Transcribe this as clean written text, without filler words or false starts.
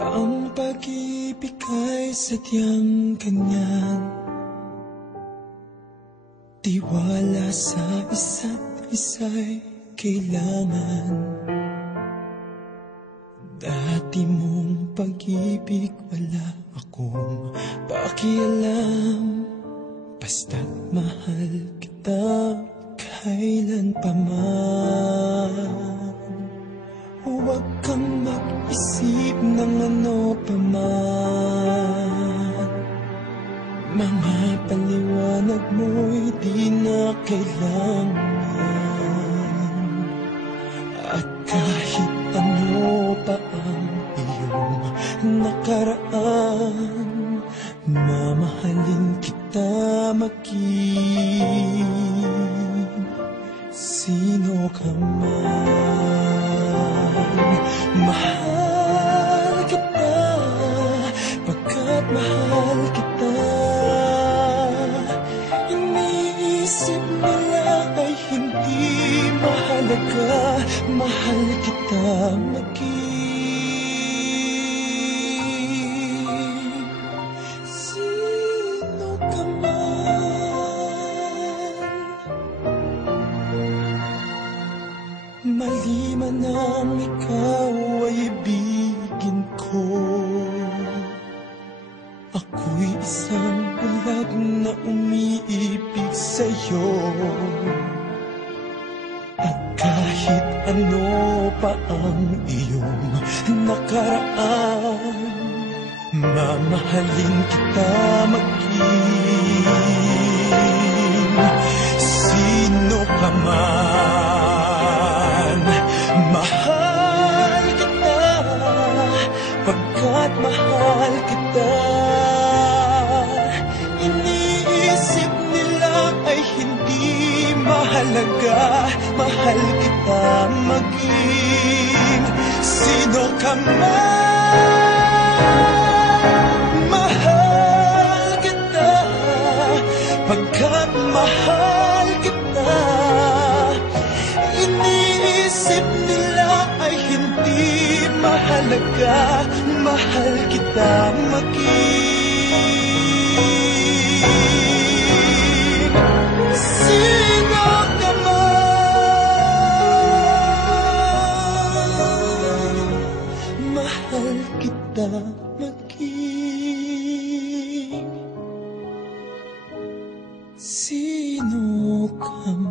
Ang pag-ibig ay sadyang ganyan, tiwala sa isa't isa'y kailangan. Dati mong pag-ibig wala akong pakialam, basta't mahal kita kailan pa man. Huwag kang mag-isip ng ano pa man, mga paliwanag mo'y di na kailangan. At kahit ano pa ang iyong nakaraan, mamahalin kita maging sino ka man. Mahal kita pagkat mahal kita. Iniisip nila ay hindi mahalaga, mahal kita maging sino ka man. Mali man ang ikaw ay ibigin ko, ako'y isang bulag na umiibig sa'yo. At kahit ano pa ang iyong nakaraan, mamahalin kita maging sino ka man. Mahal kita pagkat mahal kita. Iniisip nila ay hindi mahalaga, mahal kita maging sino ka man. Mahal kita pagkat mahal kita. Iniisip nila ay hindi mahalaga, mahal kita maging sino ka man. Mahal kita maging sino ka man.